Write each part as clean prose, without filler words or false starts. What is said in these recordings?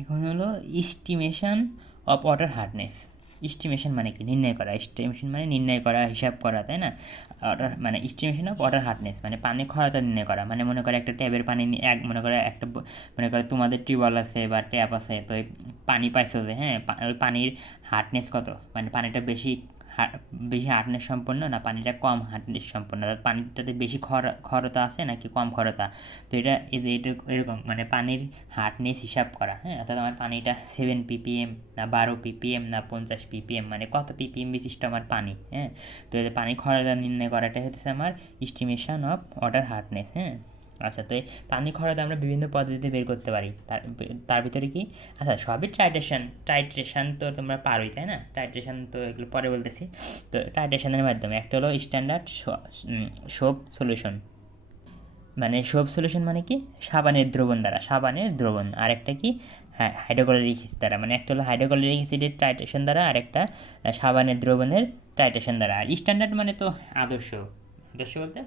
এখন হলো estimation of water hardness. Estimation মানে কি? নির্ণয় করা। এস্টিমেশন মানে নির্ণয় করা, হিসাব করা, তাই না? ওয়াটার মানে এস্টিমেশন অফ ওয়াটার হার্ডনেস মানে পানির ক্ষরতা নির্ণয় করা। মানে মনে করে একটা ট্যাপের পানি মনে করে একটা মনে করে তোমাদের টিউবওয়েল আছে বা ট্যাপ আছে, তো ওই পানি পাইছো যে, হ্যাঁ, ওই পানির হার্ডনেস কত, মানে পানিটা বেশি হার্ডনেস সম্পন্ন না পানিটা কম হার্ডনেস সম্পন্ন, অর্থাৎ পানিটাতে বেশি ক্ষরতা আছে নাকি কম ক্ষরতা। তো এটা এরকম মানে পানির হার্ডনেস হিসাব করা, হ্যাঁ, অর্থাৎ আমার পানিটা 7 ppm না 12 ppm না 50 ppm, মানে কত ppm বিশিষ্ট আমার পানি, হ্যাঁ। তো এই যে পানির ক্ষরতা নির্ণয় করাটা হচ্ছে আমার এস্টিমেশন অফ ওয়াটার হার্ডনেস, হ্যাঁ। আচ্ছা, তো এই পানি ক্ষরতা আমরা বিভিন্ন পদ্ধতিতে বের করতে পারি। তার ভিতরে কি, আচ্ছা, সবই টাইট্রেশন তো তোমরা পারোই, তাই না? টাইট্রেশন তো এগুলো পরে বলতেছি। তো টাইট্রেশনের মাধ্যমে একটা হলো স্ট্যান্ডার্ড সোপ সলিউশন, মানে সোপ সলিউশন মানে কি, সাবানের দ্রবণ। আর একটা কি, হ্যাঁ, হাইড্রোক্লোরিক অ্যাসিড দ্বারা, মানে একটা হলো হাইড্রোক্লোরিক অ্যাসিডের টাইট্রেশন দ্বারা, আর একটা সাবানের দ্রবণের টাইট্রেশন দ্বারা। আর স্ট্যান্ডার্ড মানে তো আদর্শ। আদর্শ বলতে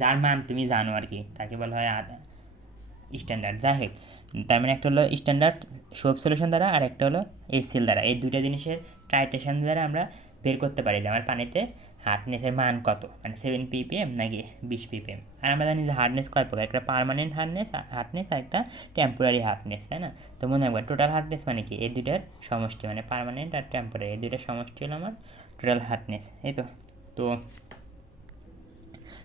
যার মান তুমি জানো আর কি, তাকে বলা হয় স্ট্যান্ডার্ড। যাই হোক, তার মানে একটা হলো স্ট্যান্ডার্ড সোপ সলিউশন দ্বারা, আর একটা হলো এইচসিএল দ্বারা। এই দুইটা জিনিসের টাইট্রেশন দ্বারা আমরা বের করতে পারি যে আমার পানিতে হার্ডনেসের মান কত, মানে 7 ppm নাকি 20 ppm। আর আমরা জানি যে হার্ডনেস কয় প্রকার, একটা পার্মানেন্ট হার্ডনেস আর একটা টেম্পোরারি হার্ডনেস, তাই না? তো মনে রাখবেন টোটাল হার্ডনেস মানে কি, এই দুইটার সমষ্টি, মানে পার্মানেন্ট আর টেম্পোরারি, এই দুইটার সমষ্টি হলো আমার টোটাল হার্ডনেস। এই তো তো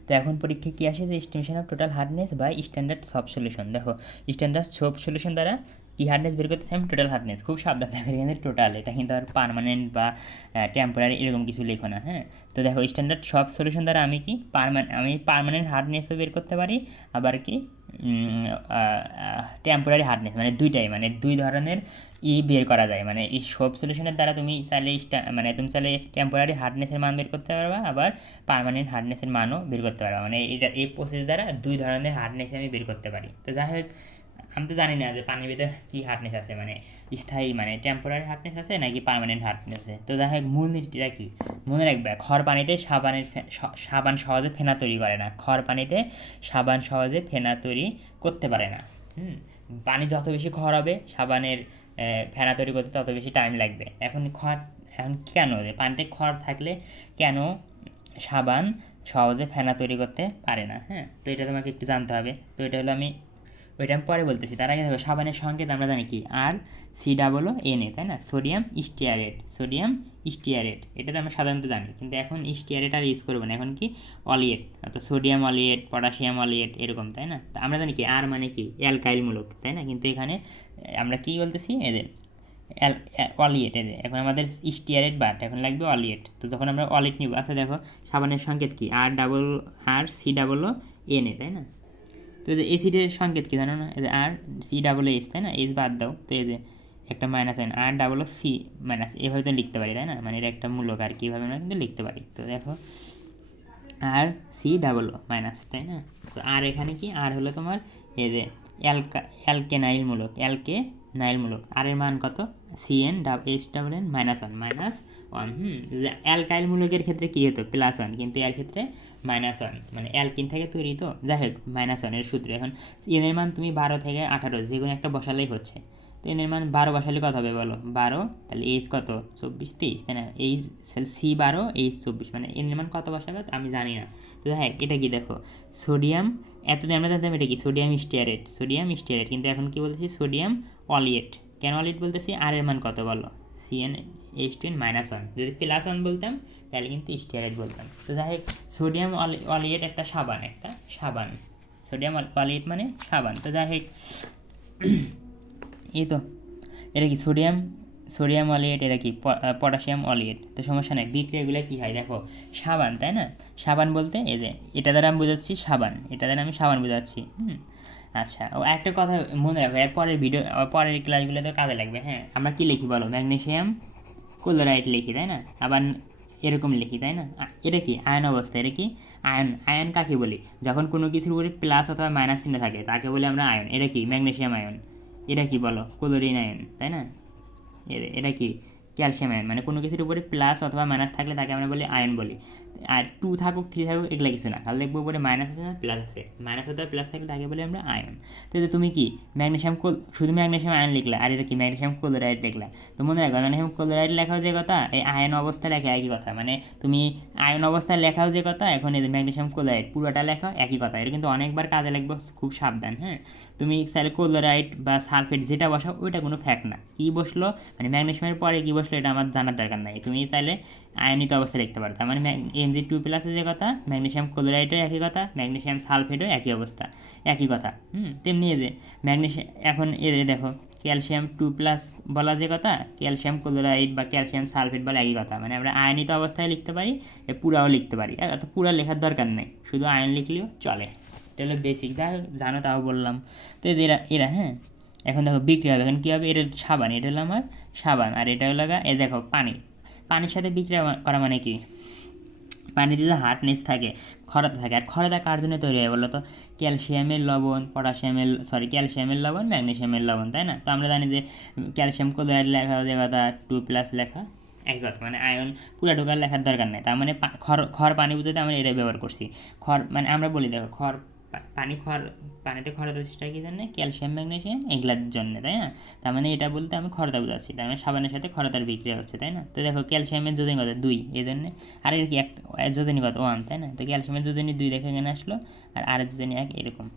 তো এখন পরীক্ষায় কী আসে, যে estimation of total hardness by standard soap solution. দেখো, স্ট্যান্ডার্ড সব সলিউশন দ্বারা কী হার্ডনেস বের করতেছি আমি, টোটাল হার্ডনেস। খুব সাবধান থাকবে এখানে, টোটাল, এটা কিন্তু আর পার্মানেন্ট বা টেম্পোরারি এরকম কিছু লেখো না, হ্যাঁ। তো দেখো, স্ট্যান্ডার্ড সব সলিউশন দ্বারা আমি কি আমি পার্মানেন্ট হার্ডনেসও বের করতে পারি, আবার কি টেম্পোরারি হার্ডনেস, মানে দুইটাই, মানে দুই ধরনের বের করা যায়। মানে এই সব সলিউশনের দ্বারা তুমি চাইলে তুমি চাইলে টেম্পোরারি হার্ডনেসের মান বের করতে পারবা, আবার পার্মানেন্ট হার্ডনেসের মানও বের করতে পারবা। মানে এই প্রসেস দ্বারা দুই ধরনের হার্ডনেস আমি বের করতে পারি। তো যাই হোক, আমি তো জানি না যে পানির ভিতরে কী হার্ডনেস আছে, মানে স্থায়ী মানে টেম্পোরারি হার্ডনেস আছে নাকি পার্মানেন্ট হার্ডনেস আছে। তো যাই হোক, মূলনীতিটা কী মনে রাখবে, খড় পানিতে সাবান সহজে ফেনা তৈরি করে না। খড় পানিতে সাবান সহজে ফেনা তৈরি করতে পারে না। পানি যত বেশি খড় হবে, সাবানের ফেনা তৈরি করতে তত বেশি টাইম লাগবে। এখন কেন যে পানিতে খড় থাকলে কেন সাবান সহজে ফেনা তৈরি করতে পারে না, হ্যাঁ। তো এটা তোমাকে একটু জানতে হবে। তো এটা হলো ওইটা আমি পরে বলতেছি। তার আগে দেখো, সাবানের সংকেত আমরা জানি কি, RCOO, তাই না? সোডিয়াম স্টিয়ারেট, এটা তো আমরা সাধারণত জানি, কিন্তু এখন স্টিয়ারেট আর ইউজ করবো না, এখন কি অলিয়েট, অর্থাৎ সোডিয়াম অলিয়েট, পটাশিয়াম অলিয়েট এরকম, তাই না? তা আমরা জানি কি আর মানে কি অ্যালকাইলমূলক, তাই না? কিন্তু এখানে আমরা কী বলতেছি, এদের অলিয়েট, এদের এখন আমাদের স্টিয়ারেট বাট এখন লাগবে অলিয়েট। তো যখন আমরা অলিয়েট নিব, আচ্ছা দেখো, সাবানের সংকেত কি, RCOO, তাই না? তো এই যে এসিডের সংকেত কী জানো না, এই যে RCOOH, তাই না? এইচ বাদ দাও, তো এই যে একটা মাইনাস আইন, RCC- এভাবে তো লিখতে পারি, তাই না? মানে এটা একটা মূলক আর কীভাবে আমরা কিন্তু লিখতে পারি। তো দেখো, RCOO-, তাই না? তো আর এখানে কি, আর হলো তোমার এই যে অ্যালকেনাইল মূলক, আর এর মান কত, CnH+N-1, অ্যালকাইল মূলকের ক্ষেত্রে কী হতো, +1, কিন্তু এর ক্ষেত্রে -1, মানে অ্যালকিন থেকে তৈরি। তো যাই হোক, -1 এর সূত্র, এখন এনের মান তুমি 12 থেকে 18 যে কোনো একটা বসালেই হচ্ছে। তো এনের মান 12 বসালে কত হবে বলো, 12, তাহলে এইচ কত, 24, 23, তাই না? এইচ C12H24, মানে এনের মান কত বসাবে আমি জানি না। তো হ্যাঁ, এটা কি দেখো, সোডিয়াম, এতদিন আমরা জানতাম এটা কি সোডিয়াম স্টিয়ারেট, কিন্তু এখন কি বলতেছি, সোডিয়াম অলিয়েট। কেন অলিয়েট বলতেছি, আর এর মান কত বলো, CnH2n-1, যদি +1 বলতাম তাহলে কিন্তু স্টিয়ারেট বলতাম। তো যাই হোক, সোডিয়াম অলিয়েট একটা সাবান, সোডিয়াম অলিয়েট মানে সাবান। তো যাই হোক, এই তো এটা কি সোডিয়াম অলিয়েট, এটা কি পটাশিয়াম অলিয়েট। তো সমস্যা নেই, বিক্রিয়াগুলো কী হয় দেখো, সাবান, তাই না? সাবান বলতে এই যে এটা দ্বারা আমি বোঝাচ্ছি সাবান, এটা দ্বারা আমি সাবান বোঝাচ্ছি। আচ্ছা, ও একটা কথা মনে রাখো, এর পরের ক্লাসগুলোতে কাজে লাগবে, হ্যাঁ। আমরা কি লিখি বলো, ম্যাগনেসিয়াম ক্লোরাইড লিখি, তাই না? আবার এরকম লিখি, তাই না? এটা কি আয়ন অবস্থা, এটা কি আয়ন কাকে বলি, যখন কোনো কিছুর উপরে প্লাস অথবা মাইনাস চিহ্ন থাকে তাকে বলি আমরা আয়ন। এটা কি ম্যাগনেসিয়াম আয়ন, এটা কি বলো, ক্লোরিন আয়ন, তাই না? এটা কি ক্যালসিয়াম আয়ন, মানে কোনো কিছুর উপরে প্লাস অথবা মাইনাস থাকলে তাকে আমরা বলি আয়ন বলি। আর 2 থাকুক 3 থাকুক এগুলো কিছু না, খালি দেখবো উপরে মাইনাস আছে না প্লাস আছে, মাইনাস অথবা প্লাস থাকলে তাকে বলি আমরা আয়ন। তো যে তুমি কি ম্যাগনেশিয়াম শুধু ম্যাগনেশিয়াম আয়ন লিখলা, আর এটা কি ম্যাগনেশিয়াম ক্লোরাইড লিখলা। তো মনে রাখবা ম্যাগনেশিয়াম ক্লোরাইড লেখাও যে কথা, এই আয়ন অবস্থা লেখা একই কথা, মানে তুমি আয়ন অবস্থায় লেখাও যে কথা, এখন এই যে ম্যাগনেশিয়াম ক্লোরাইড পুরোটা লেখাও একই কথা। এটা কিন্তু অনেকবার কাজে লাগবে, খুব সাবধান। হ্যাঁ, তুমি চাইলে ক্লোরাইড বা সালফেট যেটা বসাও ওইটা কোনো ফ্যাক্ট না, কী বসলো মানে ম্যাগনেশিয়ামের পরে কী বসলো এটা আমার জানার দরকার নাই, তুমি চাইলে আয়নিত অবস্থায় লিখতে পারো। তার মানে Mg2+ যে কথা, ম্যাগনেশিয়াম ক্লোরাইডও একই কথা, ম্যাগনেশিয়াম সালফেটও একই অবস্থা, একই কথা। তেমনি এই যে ম্যাগনেশিয়াম, এখন এ দেখো ক্যালসিয়াম 2+ বলা যে কথা, ক্যালসিয়াম ক্লোরাইড বা ক্যালসিয়াম সালফেট বলা একই কথা, মানে আমরা আয়নিত অবস্থায় লিখতে পারি, পুরাও লিখতে পারি, এত পুরা লেখার দরকার নেই, শুধু আয়ন লিখলেও চলে। এটা হলো বেসিক, যা জানো তাও বললাম। তো এরা হ্যাঁ, এখন দেখো বিক্রিয়া হবে, এখন কী হবে, এটা সাবান, এটা হলো আমার সাবান, আর এটা হলো এ দেখো পানির সাথে বিক্রিয়া করা মানে কি, পানিতে যে হার্ডনেস থাকে, খরতা থাকে, আর খরতা কার জন্য তৈরি হয় বলো তো, ক্যালসিয়ামের লবণ, ক্যালসিয়ামের লবণ, ম্যাগনেশিয়ামের লবণ, তাই না। তো আমরা জানি যে ক্যালসিয়াম ক্লোরাইড লেখা যে কথা, 2+ লেখা একই কথা, মানে আয়ন পুরা ঢোকার লেখার দরকার নেই। তার মানে খর পানি বুঝতে আমরা এটা ব্যবহার করছি। মানে আমরা বলি দেখো পানিতে খরতা সৃষ্টি হয় কী জন্য, ক্যালসিয়াম ম্যাগনেশিয়াম এগুলার জন্য, তাই না। তার মানে এটা বলতে আমি খরতা বোঝাচ্ছি, তার মানে সাবানের সাথে খরতার বিক্রিয়া হচ্ছে, তাই না। তো দেখো ক্যালসিয়ামের যোজনী কত 2, এই জন্যে, আর এর কি যোজনী কত 1, তাই না। তো ক্যালসিয়ামের যোজনী 2 দেখে এখানে আসলো, আর যোজনী 1 এরকম।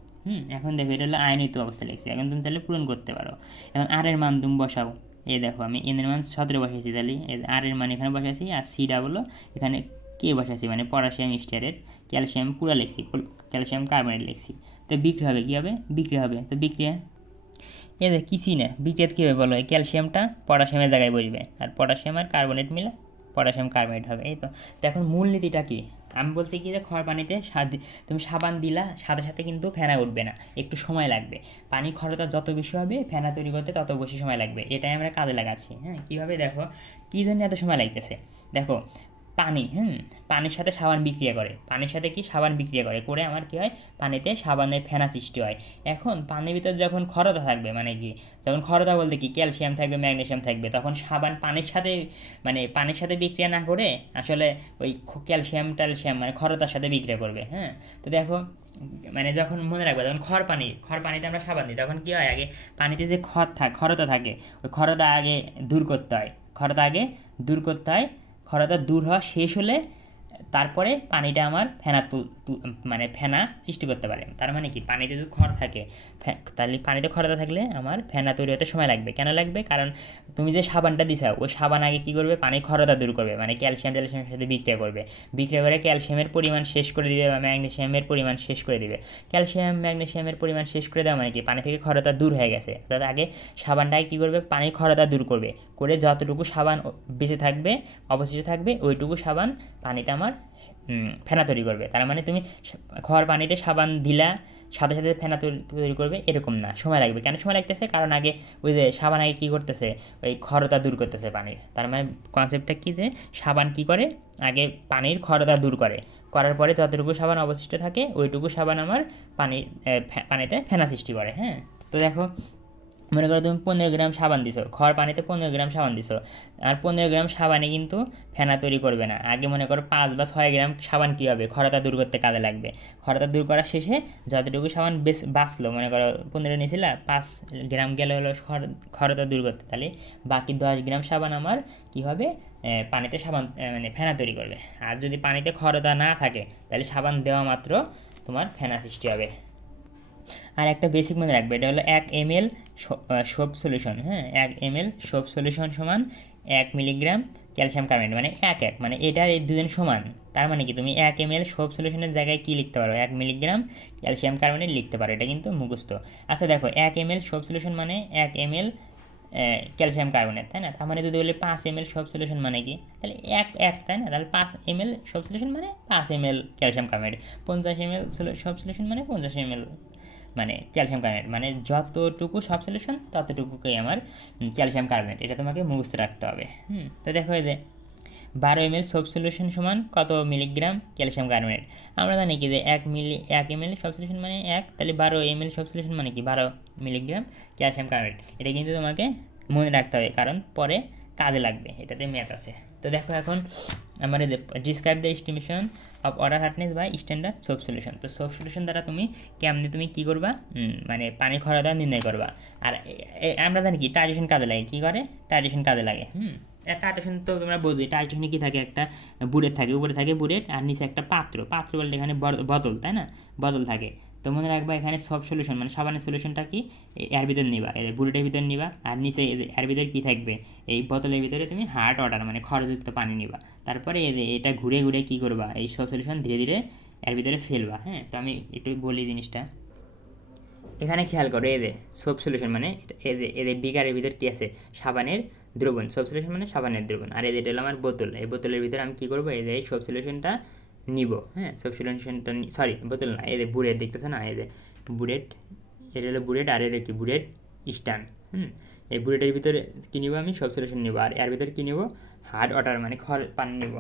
এখন দেখো এটা হলো আয়নিত অবস্থা লিখছি, এখন তুমি তাহলে পূরণ করতে পারো। এখন আর এর মান তুমি বসাও, এই দেখো আমি এন এর মান 17 বসাইছি, তাহলে আর এর মান এখানে বসাইছি, আর সিটা বলো এখানে কে বসাইছি, মানে পটাশিয়াম স্টারেট, ক্যালসিয়াম পুরা লিখছি, ক্যালসিয়াম কার্বনেট লিখছি। তো বিক্রি হবে কী হবে, বিক্রিয়া হবে। তো বিক্রিয়া এদের কিছুই না, বিক্রিয়াত কী হবে বলো, এই ক্যালসিয়ামটা পটাশিয়ামের জায়গায় বসবে, আর পটাশিয়াম আর কার্বনেট মিলে পটাশিয়াম কার্বনেট হবে, এই তো। তো এখন মূলনীতিটা কি, আমি বলছি কি যে খড় পানিতে তুমি সাবান দিলা, সাথে সাথে কিন্তু ফেনা উঠবে না, একটু সময় লাগবে। পানি খরতা যত বেশি হবে ফেনা তৈরি করতে তত বেশি সময় লাগবে, এটাই আমরা কাজে লাগাচ্ছি। হ্যাঁ, কীভাবে দেখো, কী জন্য এত সময় লাগতেছে, দেখো পানির সাথে সাবান বিক্রিয়া করে, পানির সাথে কি সাবান বিক্রিয়া করে আমার কী হয়, পানিতে সাবানের ফেনা সৃষ্টি হয়। এখন পানির ভিতর যখন খরতা থাকবে, মানে কি, যখন খরতা বলতে কি ক্যালসিয়াম থাকবে ম্যাগনেশিয়াম থাকবে, তখন সাবান পানির সাথে বিক্রিয়া না করে আসলে ওই ট্যালসিয়াম মানে খরতার সাথে বিক্রিয়া করবে। হ্যাঁ, তো দেখো মানে যখন মনে রাখবে, যখন খড় পানিতে আমরা সাবান দিই, তখন কী হয়, আগে পানিতে যে খরতা থাকে ওই খরতা আগে দূর করতে হয়, খরতা দূর হওয়া শেষ হলে তারপরে পানিটা আমার মানে ফেনা সৃষ্টি করতে পারে। তার মানে কি, পানিতে যদি খড় থাকে, তাহলে পানিতে খরতা থাকলে আমার ফেনা তৈরি হতে সময় লাগবে। কেন লাগবে, কারণ তুমি যে সাবানটা দিছাও ওই সাবান আগে কী করবে, পানির খরতা দূর করবে, মানে ট্যালসিয়ামের সাথে বিক্রিয়া করবে, বিক্রিয়া করে ক্যালসিয়ামের পরিমাণ শেষ করে দিবে বা ম্যাগনেশিয়ামের পরিমাণ শেষ করে দিবে। ম্যাগনেশিয়ামের পরিমাণ শেষ করে দেওয়া মানে কি, পানি থেকে খরতা দূর হয়ে গেছে, অর্থাৎ আগে সাবানটাকে কী করবে, পানির খরতা দূর করবে, করে যতটুকু সাবান বেঁচে থাকবে অবশিষ্ট থাকবে ওইটুকু সাবান পানিতে আমার ফেনা তৈরি করবে। তার মানে তুমি খড় পানিতে সাবান দিলা, সাথে সাথে ফেনা তৈরি করবে এরকম না, সময় লাগবে। কেন সময় লাগতেছে, কারণ আগে ওই যে সাবান আগে কী করতেছে, ওই খরতা দূর করতেছে পানির। তার মানে কনসেপ্টটা কী, যে সাবান কী করে, আগে পানির খরতা দূর করার পরে যতটুকু সাবান অবশিষ্ট থাকে ওইটুকু সাবান আমার পানিতে ফেনা সৃষ্টি করে। হ্যাঁ, তো দেখো মনে করো তুমি 15 গ্রাম সাবান দিছো, খড় পানিতে 15 গ্রাম সাবান দিছো, আর 15 গ্রাম সাবানে কিন্তু ফেনা তৈরি করবে না। আগে মনে করো 5 বা 6 গ্রাম সাবান কী হবে, খরতা দূর করতে কাজে লাগবে। খরতা দূর করার শেষে যতটুকু সাবান বাঁচলো, মনে করো 15 নিয়েছিল, 5 গ্রাম গেলে হলো খরতা দূর করতে, তাহলে বাকি 10 গ্রাম সাবান আমার কী হবে, পানিতে সাবান মানে ফেনা তৈরি করবে। আর যদি পানিতে খরতা না থাকে তাহলে সাবান দেওয়া মাত্র তোমার ফেনা সৃষ্টি হবে। আর একটা বেসিক মনে রাখবে, এটা হলো 1 ml সোপ সলিউশন। হ্যাঁ, 1 ml সোপ সলিউশন সমান 1 মিলিগ্রাম ক্যালসিয়াম কার্বনেট, মানে 1 মানে এটা এই দুজন সমান। তার মানে কি, তুমি 1 ml সোপ সলিউশনের জায়গায় কী লিখতে পারো, 1 মিলিগ্রাম ক্যালসিয়াম কার্বনেট লিখতে পারো, এটা কিন্তু মুখস্থ। আচ্ছা দেখো 1 ml সোপ সলিউশন মানে 1 ml ক্যালসিয়াম কার্বনেট, তাই না। তার মানে যদি বলে 5 ml সোপ সলিউশন মানে কি, তাহলে এক তাই না, তাহলে 5 ml সোপ সলিউশন মানে 5 ml calcium carbonate, 50 ml soap solution মানে 50 ml মানে ক্যালসিয়াম কার্বনেট, মানে যতটুকু সব সলিউশন ততটুকুই আমার ক্যালসিয়াম কার্বনেট, এটা তোমাকে মুখস্থ রাখতে হবে। তো দেখো এই যে 12 ml সোপ সলিউশন সমান কত মিলিগ্রাম ক্যালসিয়াম কার্বনেট। আমরা জানি কি যে 1 ml সব সলিউশন মানে 1, তাহলে 12 ml সব সলিউশন মানে কি 12 মিলিগ্রাম ক্যালসিয়াম কার্বনেট। এটা কিন্তু তোমাকে মনে রাখতে হবে, কারণ পরে কাজে লাগবে, এটাতে ম্যাথ আছে। তো দেখো এখন আমার describe the estimation of order hardness by standard soap solution. তো সোপ সলিউশন দ্বারা তুমি কেমনি তুমি কী করবা, মানে পানি খরতা নির্ণয় করবা। আর আমরা জানি কি টাইট্রেশন কাজে লাগে, কী করে টাইট্রেশন কাজে লাগে। টাইট্রেশন তো তোমরা বুঝবে, টাইট্রেশনে কী থাকে, একটা বুলেট থাকে, উপরে থাকে বুলেট আর নিচে একটা পাত্র বলতে এখানে বোতল, তাই না, বোতল থাকে। তো মনে রাখবা এখানে সব সলিউশন মানে সাবানের সলিউশনটা কি এর ভিতর নিবা, বুলেটের ভিতর নিবা, আর নিচে এর ভিতরে কী থাকবে, এই বোতলের ভিতরে তুমি হার্ড ওয়াটার মানে খরযুক্ত পানি নিবা। তারপরে এটা ঘুরে ঘুরে কী করবা, এই সব সলিউশন ধীরে ধীরে এর ভিতরে ফেলবা। হ্যাঁ, তো আমি একটু বলি জিনিসটা। এখানে খেয়াল করো, সোপ সলিউশন মানে এদের বিকারের ভিতর কী আছে, সাবানের দ্রবণ। সোপ সলিউশন মানে সাবানের দ্রবণ। আর এটা হলো আমার বোতল, এই বোতলের ভিতরে আমি কী করবো, এই সোপ সলিউশনটা নিব। হ্যাঁ, সোপ সলিউশনটা সরি বোতল না, বুলেট দেখতেছো না, বুলেট, এটা হলো বুলেট, আর এটা কি বুলেট স্ট্যান্ড। এই বুলেটের ভিতরে কী নিব, আমি সোপ সলিউশন নিব, আর এর ভিতরে কী নিব, হার্ড ওয়াটার মানে পানি নিব।